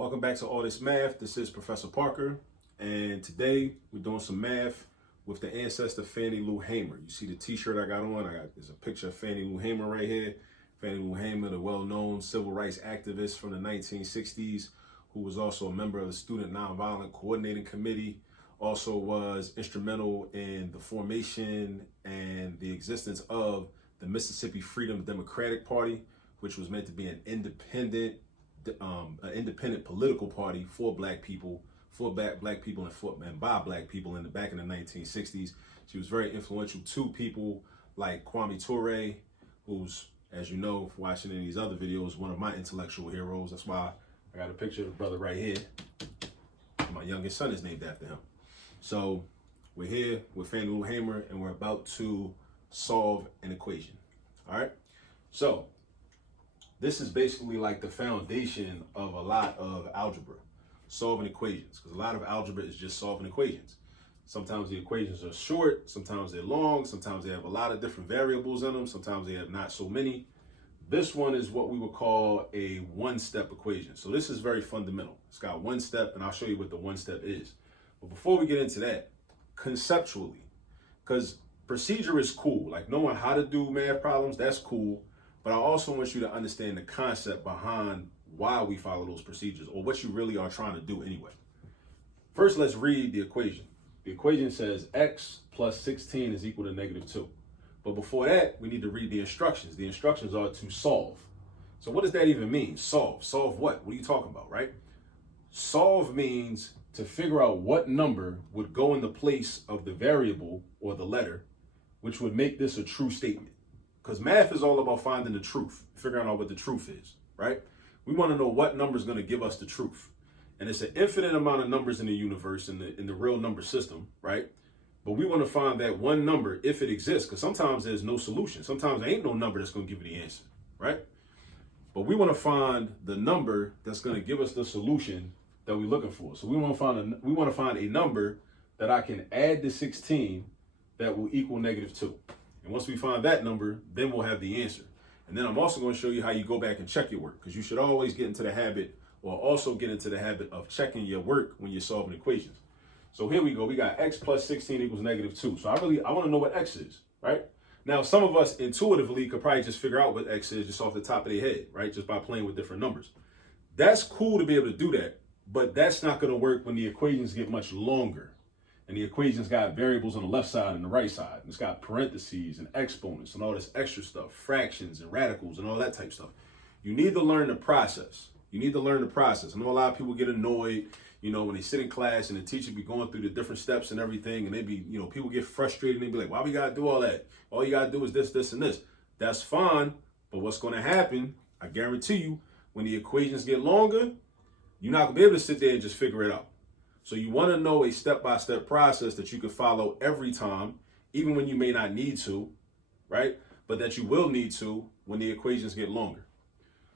Welcome back to All This Math. This is Professor Parker, and today we're doing some math with the ancestor Fannie Lou Hamer. You see the t-shirt I got on? There's a picture of Fannie Lou Hamer right here. Fannie Lou Hamer, the well-known civil rights activist from the 1960s, who was also a member of the Student Nonviolent Coordinating Committee, also was instrumental in the formation and the existence of the Mississippi Freedom Democratic Party, which was meant to be an independent political party for black people, black people and by black people back in the 1960s. She was very influential to people like Kwame Ture, who's, as you know, watching in these other videos, one of my intellectual heroes. That's why I got a picture of the brother right here. My youngest son is named after him. So we're here with Fannie Lou Hamer, and we're about to solve an equation. All right. So this is basically like the foundation of a lot of algebra, solving equations, because a lot of algebra is just solving equations. Sometimes the equations are short, sometimes they're long, sometimes they have a lot of different variables in them, sometimes they have not so many. This one is what we would call a one-step equation. So this is very fundamental. It's got one step, and I'll show you what the one step is. But before we get into that, conceptually, because procedure is cool, like knowing how to do math problems, that's cool. But I also want you to understand the concept behind why we follow those procedures, or what you really are trying to do anyway. First, let's read the equation. The equation says x plus 16 is equal to -2. But before that, we need to read the instructions. The instructions are to solve. So what does that even mean? Solve. Solve what? What are you talking about, right? Solve means to figure out what number would go in the place of the variable or the letter, which would make this a true statement. Because math is all about finding the truth, figuring out what the truth is, right? We want to know what number is going to give us the truth. And it's an infinite amount of numbers in the universe, in the real number system, right? But we want to find that one number, if it exists, because sometimes there's no solution. Sometimes there ain't no number that's going to give you the answer, right? But we want to find the number that's going to give us the solution that we're looking for. So we want to find a number that I can add to 16 that will equal -2. And once we find that number, then we'll have the answer. And then I'm also going to show you how you go back and check your work, because you should always get into the habit, or also get into the habit of checking your work when you're solving equations. So here we go. We got x plus 16 equals -2. So I want to know what x is, right? Now, some of us intuitively could probably just figure out what x is just off the top of their head, right? Just by playing with different numbers. That's cool to be able to do that, but that's not going to work when the equations get much longer. And the equation's got variables on the left side and the right side. And it's got parentheses and exponents and all this extra stuff, fractions and radicals and all that type of stuff. You need to learn the process. You need to learn the process. I know a lot of people get annoyed, when they sit in class and the teacher be going through the different steps and everything, and they be, people get frustrated and they be like, why we gotta do all that? All you gotta do is this, this, and this. That's fine, but what's gonna happen, I guarantee you, when the equations get longer, you're not gonna be able to sit there and just figure it out. So you want to know a step-by-step process that you can follow every time, even when you may not need to, right? But that you will need to when the equations get longer.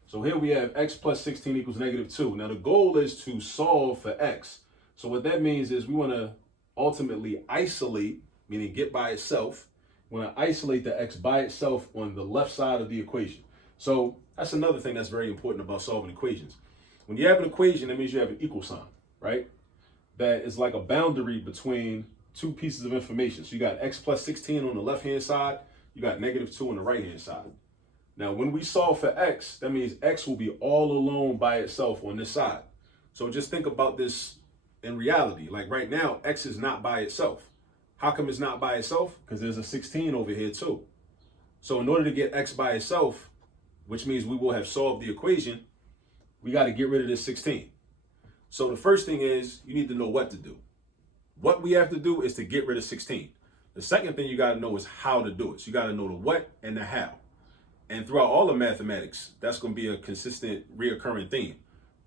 So here we have x plus 16 equals -2. Now the goal is to solve for x. So what that means is we want to ultimately isolate, meaning get by itself. We want to isolate the x by itself on the left side of the equation. So that's another thing that's very important about solving equations. When you have an equation, that means you have an equal sign, right? That is like a boundary between two pieces of information. So you got x plus 16 on the left-hand side, you got -2 on the right-hand side. Now, when we solve for x, that means x will be all alone by itself on this side. So just think about this in reality. Like right now, x is not by itself. How come it's not by itself? Because there's a 16 over here too. So in order to get x by itself, which means we will have solved the equation, we got to get rid of this 16. So the first thing is you need to know what to do. What we have to do is to get rid of 16. The second thing you got to know is how to do it. So you got to know the what and the how. And throughout all of mathematics, that's going to be a consistent reoccurring theme.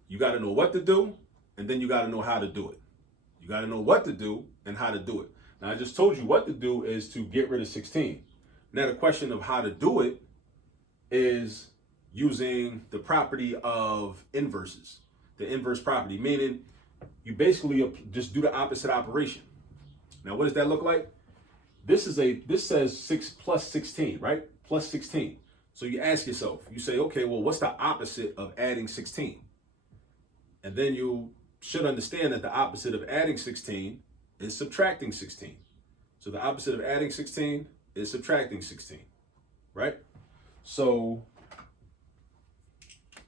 You got to know what to do, and then you got to know how to do it. You got to know what to do and how to do it. Now, I just told you what to do is to get rid of 16. Now, the question of how to do it is using the property of inverses. The inverse property, meaning you basically just do the opposite operation. Now, what does that look like? This says 6 plus 16, right? Plus 16. So you ask yourself, you say, okay, well, what's the opposite of adding 16? And then you should understand that the opposite of adding 16 is subtracting 16. So the opposite of adding 16 is subtracting 16, right? So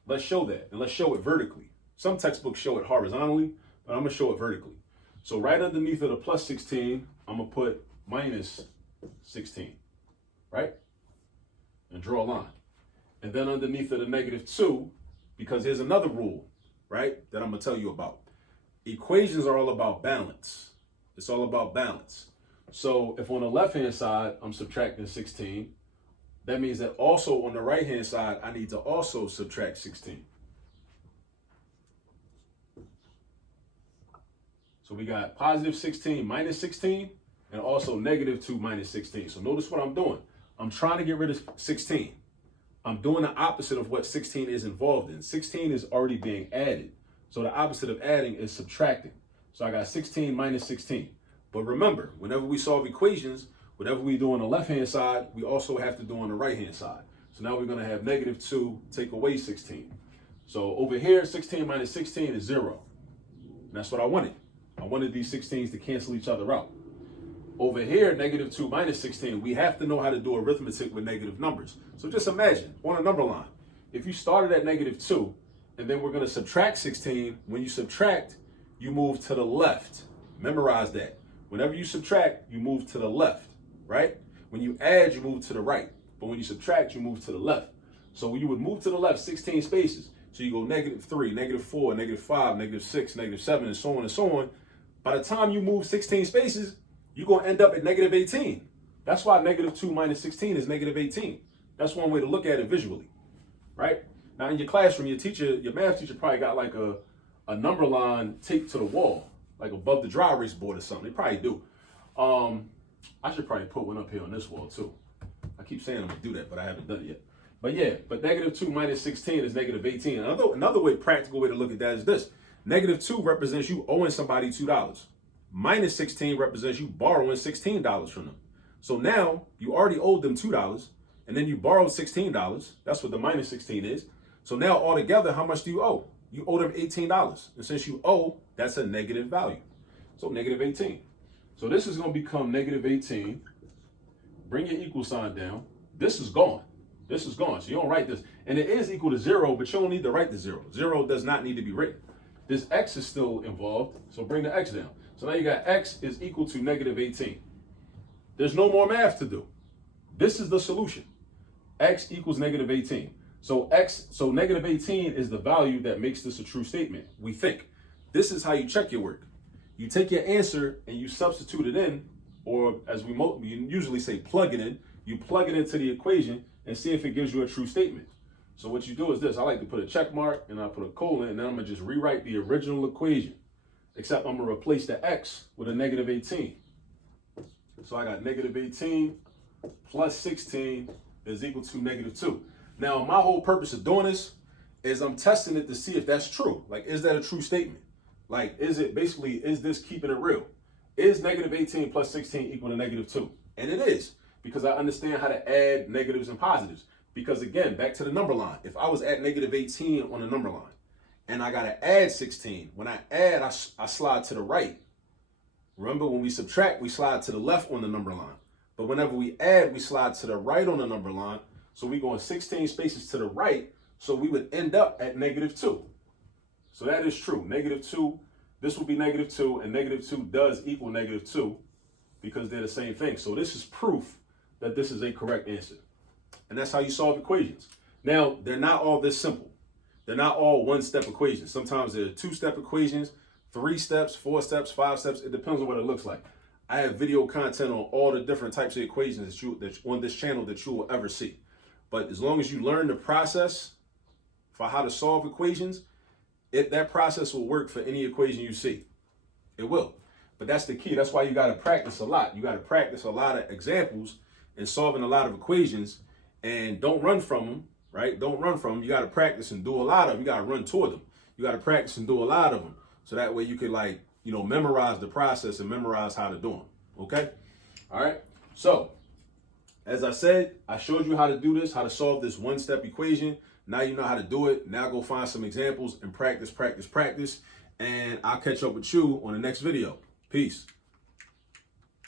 let's show that, and let's show it vertically. Some textbooks show it horizontally, but I'm gonna show it vertically. So right underneath of the plus 16, I'm gonna put minus 16, right? And draw a line. And then underneath of the negative 2, because here's another rule, right, that I'm gonna tell you about. Equations are all about balance. It's all about balance. So if on the left-hand side, I'm subtracting 16, that means that also on the right-hand side, I need to also subtract 16. So we got positive 16 minus 16, and also negative 2 minus 16. So notice what I'm doing. I'm trying to get rid of 16. I'm doing the opposite of what 16 is involved in. 16 is already being added. So the opposite of adding is subtracting. So I got 16 minus 16. But remember, whenever we solve equations, whatever we do on the left-hand side, we also have to do on the right-hand side. So now we're going to have negative 2 take away 16. So over here, 16 minus 16 is 0. And that's what I wanted. I wanted these 16s to cancel each other out. Over here, negative 2 minus 16, we have to know how to do arithmetic with negative numbers. So just imagine, on a number line, if you started at negative 2, and then we're going to subtract 16, when you subtract, you move to the left. Memorize that. Whenever you subtract, you move to the left, right? When you add, you move to the right. But when you subtract, you move to the left. So when you would move to the left 16 spaces, so you go negative 3, negative 4, negative 5, negative 6, negative 7, and so on and so on. By the time you move 16 spaces, you're going to end up at negative 18. That's why negative 2 minus 16 is negative 18. That's one way to look at it visually, right? Now in your classroom, your math teacher probably got like a number line taped to the wall, like above the dry erase board or something. They probably do. I should probably put one up here on this wall too. I keep saying I'm going to do that, but I haven't done it yet. But yeah, but negative 2 minus 16 is negative 18. Another way, practical way to look at that is this. Negative 2 represents you owing somebody $2. Minus 16 represents you borrowing $16 from them. So now you already owed them $2, and then you borrowed $16. That's what the minus 16 is. So now altogether, how much do you owe? You owe them $18. And since you owe, that's a negative value. So negative 18. So this is going to become negative 18. Bring your equal sign down. This is gone. This is gone. So you don't write this. And it is equal to 0, but you don't need to write the 0. 0 does not need to be written. This x is still involved, so bring the x down. So now you got x is equal to negative 18. There's no more math to do. This is the solution. X equals negative 18. So negative 18 is the value that makes this a true statement, we think. This is how you check your work. You take your answer and you substitute it in, or as we usually say, plug it in. You plug it into the equation and see if it gives you a true statement. So what you do is this. I like to put a check mark and I put a colon, and then I'm going to just rewrite the original equation. Except I'm going to replace the x with a negative 18. So I got negative 18 plus 16 is equal to negative 2. Now, my whole purpose of doing this is I'm testing it to see if that's true. Like, is that a true statement? Like, is this keeping it real? Is negative 18 plus 16 equal to negative 2? And it is, because I understand how to add negatives and positives. Because again, back to the number line. If I was at negative 18 on the number line, and I got to add 16. When I add, I slide to the right. Remember, when we subtract, we slide to the left on the number line. But whenever we add, we slide to the right on the number line. So we go in 16 spaces to the right. So we would end up at negative 2. So that is true. Negative 2, this will be negative 2, and negative 2 does equal negative 2 because they're the same thing. So this is proof that this is a correct answer. And that's how you solve equations. Now, they're not all this simple. They're not all one-step equations. Sometimes they're two-step equations, 3 steps, 4 steps, 5 steps. It depends on what it looks like. I have video content on all the different types of equations that on this channel that you will ever see. But as long as you learn the process for how to solve equations, that process will work for any equation you see. It will. But that's the key. That's why you got to practice a lot. You got to practice a lot of examples and solving a lot of equations, and don't run from them, right? Don't run from them. You got to practice and do a lot of them. You got to run toward them. You got to practice and do a lot of them. So that way you could memorize the process and memorize how to do them. Okay? All right. So as I said, I showed you how to do this, how to solve this one-step equation. Now you know how to do it. Now go find some examples and practice, practice, practice. And I'll catch up with you on the next video. Peace.